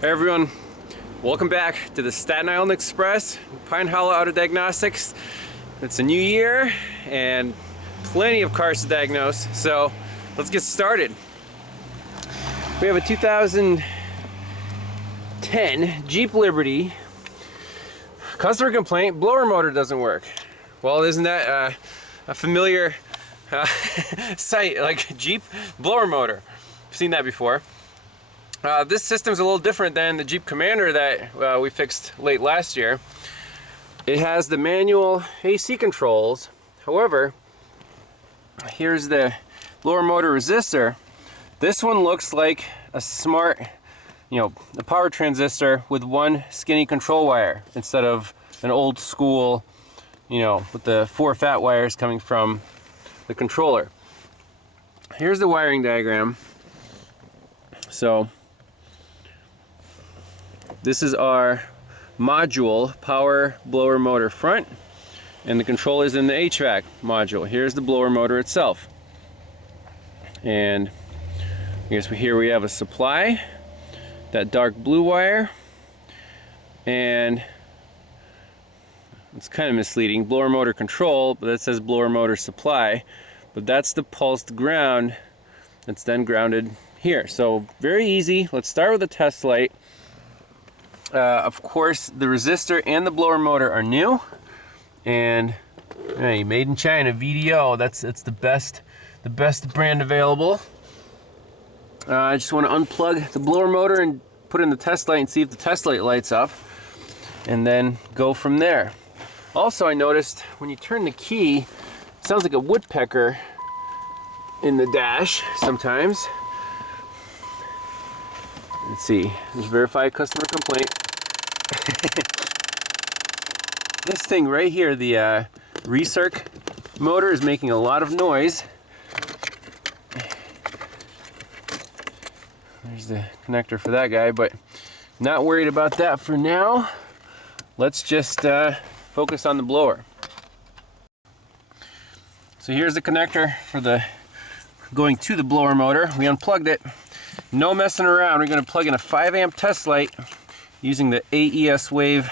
Hey everyone, welcome back to the Staten Island Express, Pine Hollow out of Diagnostics. It's a new year and plenty of cars to diagnose, so let's get started. We have a 2010 Jeep Liberty. Customer complaint, blower motor doesn't work. Well, isn't that a familiar sight, like Jeep blower motor? I've seen that before. This system's a little different than the Jeep Commander that we fixed late last year. It has the manual AC controls. However, here's the blower motor resistor. This one looks like a smart, a power transistor with one skinny control wire instead of an old school, with the 4 fat wires coming from the controller. Here's the wiring diagram. So this is our module, power blower motor front, and the control is in the HVAC module. Here's the blower motor itself. And I guess here we have a supply, that dark blue wire, and it's kind of misleading, blower motor control, but that says blower motor supply, but that's the pulsed ground that's then grounded here. So very easy. Let's start with a test light. Of course, the resistor and the blower motor are new, and hey, made in China, VDO. It's the best brand available. I just want to unplug the blower motor and put in the test light and see if the test light lights up, and then go from there. Also, I noticed when you turn the key, it sounds like a woodpecker in the dash sometimes. Let's see, let's verify customer complaint. This thing right here, the recirc motor, is making a lot of noise. There's the connector for that guy, but not worried about that for now. Let's just focus on the blower. So here's the connector for the going to the blower motor. We unplugged it. No messing around. We're going to plug in a 5 amp test light using the AES Wave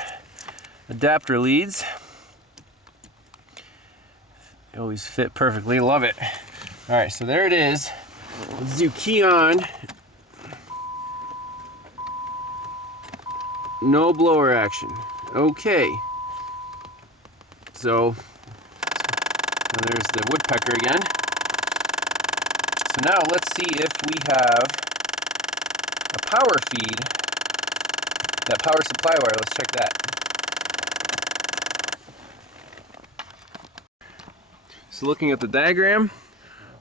adapter leads. They always fit perfectly. Love it. Alright, so there it is. Let's do key on. No blower action. Okay. So there's the woodpecker again. So now let's see if we have a power feed, that power supply wire. Let's check that. So looking at the diagram,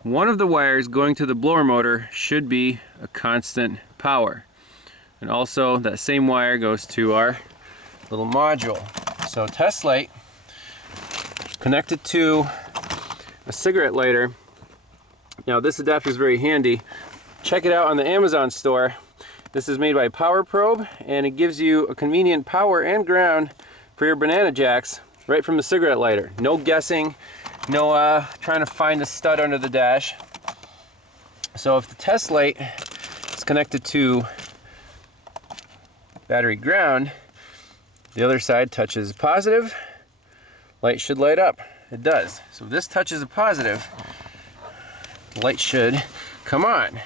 one of the wires going to the blower motor should be a constant power. And also that same wire goes to our little module. So test light connected to a cigarette lighter. Now this adapter is very handy. Check it out on the Amazon store. This is made by Power Probe, and it gives you a convenient power and ground for your banana jacks right from the cigarette lighter. No guessing, no trying to find the stud under the dash. So if the test light is connected to battery ground, the other side touches positive, light should light up. It does. So if this touches a positive, light should come on.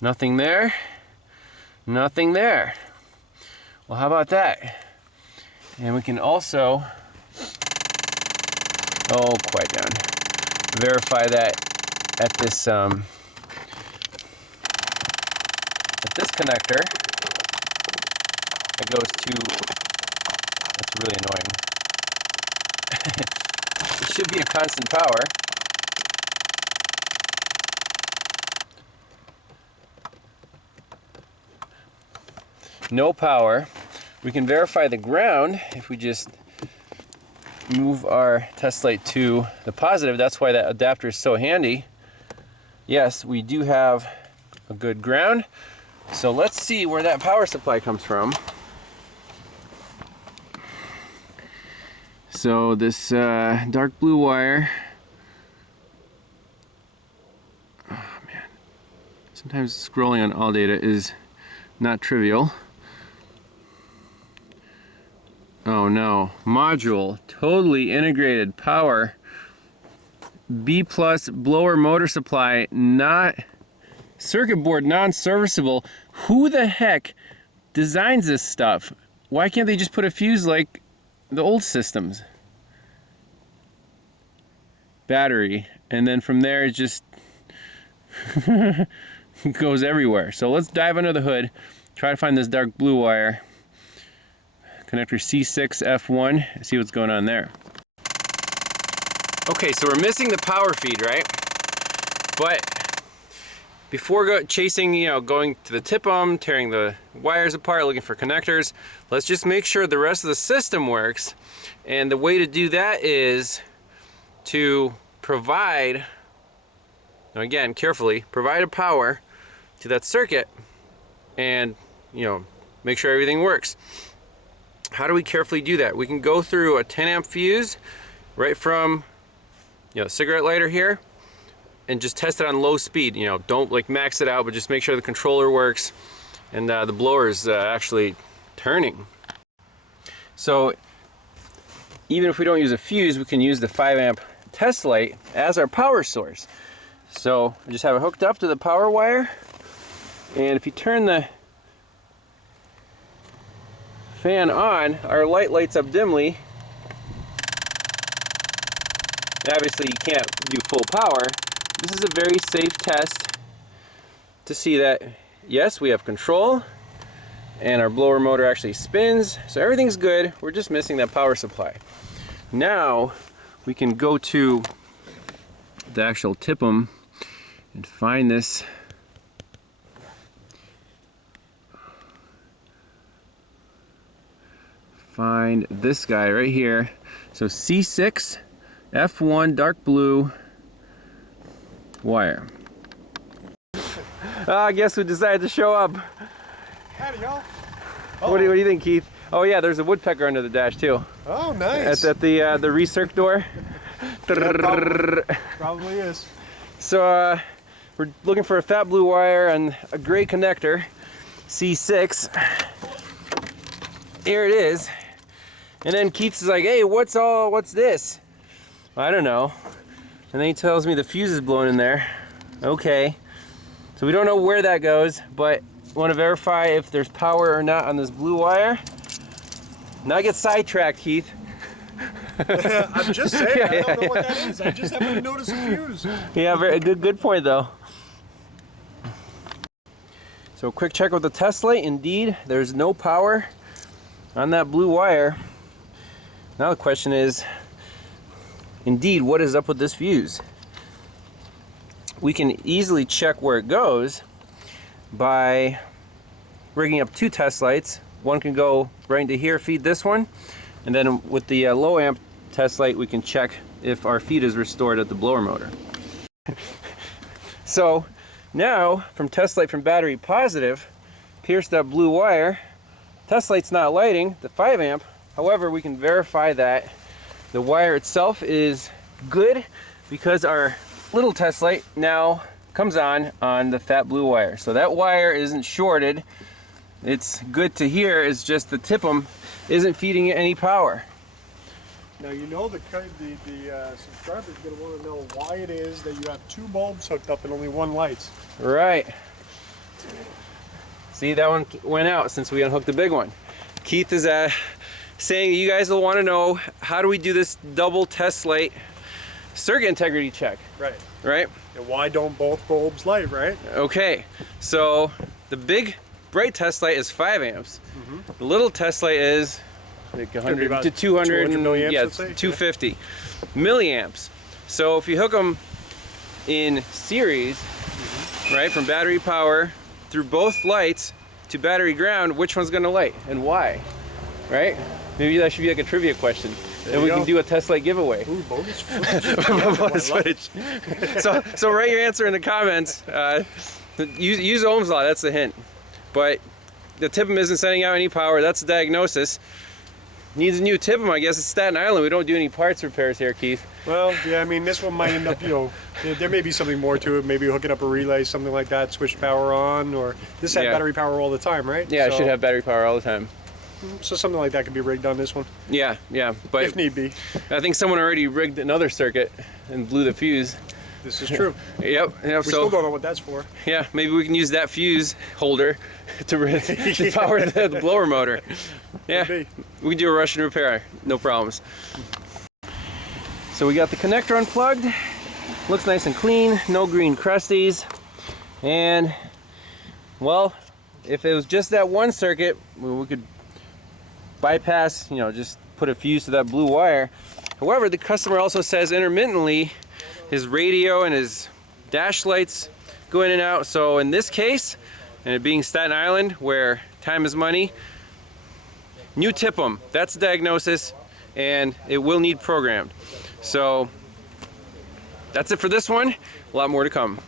Nothing there, nothing there. Well, how about that? And we can also, quiet down, verify that at this connector that goes to, that's really annoying. It should be a constant power. No power. We can verify the ground if we just move our test light to the positive. That's why that adapter is so handy. Yes, we do have a good ground. So let's see where that power supply comes from. So this dark blue wire, oh man, sometimes scrolling on all data is not trivial. Oh no, module, totally integrated power, B+ blower motor supply, not circuit board, non-serviceable. Who the heck designs this stuff? Why can't they just put a fuse like the old systems? Battery, and then from there it just goes everywhere. So let's dive under the hood, try to find this dark blue wire. Connector C6F1, see what's going on there. Okay, so we're missing the power feed, right? But before chasing, going to the tip-em, tearing the wires apart, looking for connectors, let's just make sure the rest of the system works. And the way to do that is to provide, again, carefully, provide a power to that circuit and, make sure everything works. How do we carefully do that? We can go through a 10 amp fuse right from cigarette lighter here and just test it on low speed. Don't like max it out, but just make sure the controller works and the blower is actually turning. So even if we don't use a fuse, we can use the 5 amp test light as our power source. So I just have it hooked up to the power wire, and if you turn the fan on, our light lights up dimly. Obviously you can't do full power. This is a very safe test to see that yes, we have control and our blower motor actually spins, so everything's good. We're just missing that power supply. Now we can go to the actual tip-em and find this guy right here. So C6 F1 dark blue wire. I guess we decided to show up. Howdy, y'all. What do you think, Keith? Oh yeah, there's a woodpecker under the dash too. Oh, nice. At the recirc door. Yeah, probably is. So we're looking for a fat blue wire and a gray connector, C6. Here it is. And then Keith's like, hey, what's this? I don't know. And then he tells me the fuse is blown in there. Okay. So we don't know where that goes, but want to verify if there's power or not on this blue wire. Not get sidetracked, Keith. I'm just saying, I don't know what that is. I just happened to notice a fuse. Yeah, very good point though. So quick check with the test light. Indeed, there's no power on that blue wire. Now the question is, indeed, what is up with this fuse? We can easily check where it goes by rigging up two test lights. One can go right into here, feed this one, and then with the low amp test light we can check if our feed is restored at the blower motor. So now from test light from battery positive, pierce that blue wire. Test light's not lighting, the 5 amp. However, we can verify that the wire itself is good because our little test light now comes on the fat blue wire. So that wire isn't shorted. It's good to hear. It's just the tip-em isn't feeding it any power. Now the subscriber's going to want to know why it is that you have two bulbs hooked up and only one light. Right. See, that one went out since we unhooked the big one. Keith is saying you guys will want to know, how do we do this double test light circuit integrity check? Right. Right? And why don't both bulbs light, right? Okay, so the big bright test light is 5 amps. The little test light is like 100 to 200, 200 milliamps, yeah, let's say? 250 milliamps. So if you hook them in series, right, from battery power through both lights to battery ground, which one's going to light and why? Right? Maybe that should be like a trivia question. And we can do a test light giveaway. Ooh, bonus footage. Bonus footage. So write your answer in the comments. Use Ohm's law, that's the hint. But the tip-em isn't sending out any power. That's the diagnosis. needs a new tip 'em. I guess it's Staten Island. We don't do any parts repairs here, Keith. Well, yeah, I mean, this one might end up, there may be something more to it. Maybe hooking up a relay, something like that, switch power on, or this had battery power all the time, right? Yeah, it should have battery power all the time. So something like that could be rigged on this one. Yeah, but if need be. I think someone already rigged another circuit and blew the fuse. This is true. Yep. We still don't know what that's for. Yeah, maybe we can use that fuse holder to power the blower motor. Yeah, we can do a Russian repair, no problems. So we got the connector unplugged. Looks nice and clean, no green crusties. And, well, if it was just that one circuit, we could bypass, just put a fuse to that blue wire. However, the customer also says intermittently his radio and his dash lights go in and out. So in this case, and it being Staten Island where time is money, new tip 'em. That's the diagnosis, and it will need programmed. So that's it for this one. A lot more to come.